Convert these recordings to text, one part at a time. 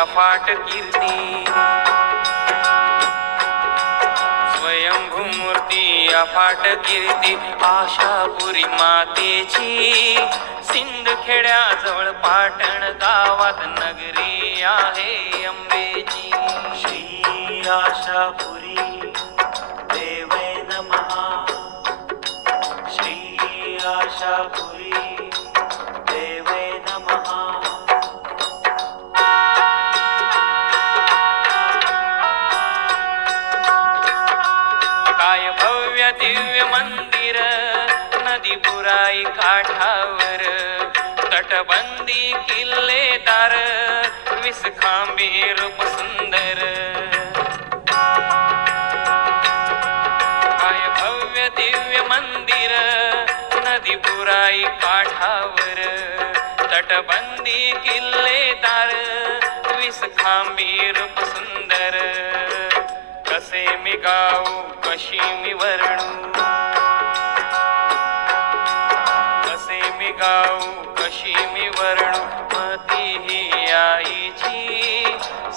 अफाट कीर्ती, स्वयंभू मूर्ती अफाट कीर्ती आशापुरी मातेची, सिंदखेड्याजवळ पाटण गावात नगरी आहे अंबेची. श्री आशापुरी देवे नमः. श्री आशापुरी देवे नमः. काय भव्य दिव्य मंदिर नदी बुराई काठावर, तटबंदी किल्लेदार विसखांबी रूप सुंदर. काय भव्य दिव्य मंदिर नदी बुराई काठावर, तटबंदी किल्लेदार विसखांबी रूप सुंदर. कसे मी गाऊ कशी मी वर्णू, कसे मी गाऊ कशी मी वर्णू मती ही आईची,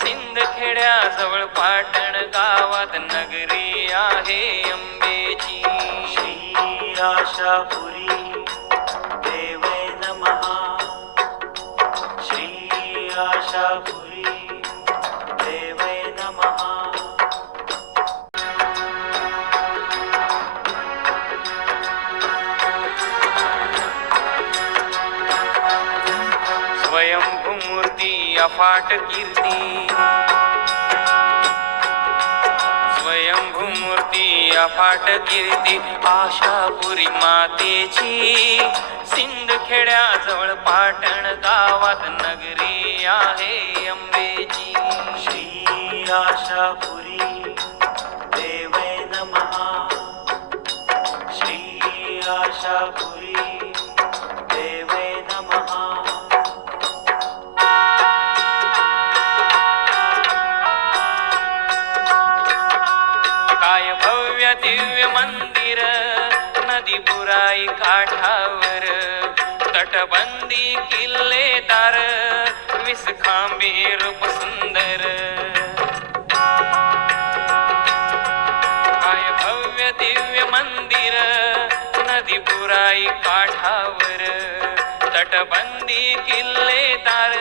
सिंदखेड्याजवळ पाटण गावात नगरी आहे अंबेची. श्री आशापुरी देवे नमः. श्री आशापुरी देवे नमः. स्वयंभू मूर्ती अफाट कीर्ती, स्वयंभू मूर्ती अफाट कीर्ती आशापुरी मातेची, सिंदखेड्याजवळ पाटण गावात नगरी आहे अंबेची. श्री आशापुरी देवे नमः. श्री आशापुरी देवे नमः. काय भव्य दिव्य मंदिर नदी बुराई काठावर, तटबंदी किल्लेदार विसखांबी रूप सुंदर. काय भव्य दिव्य मंदिर नदी बुराई काठावर, तटबंदी किल्लेदार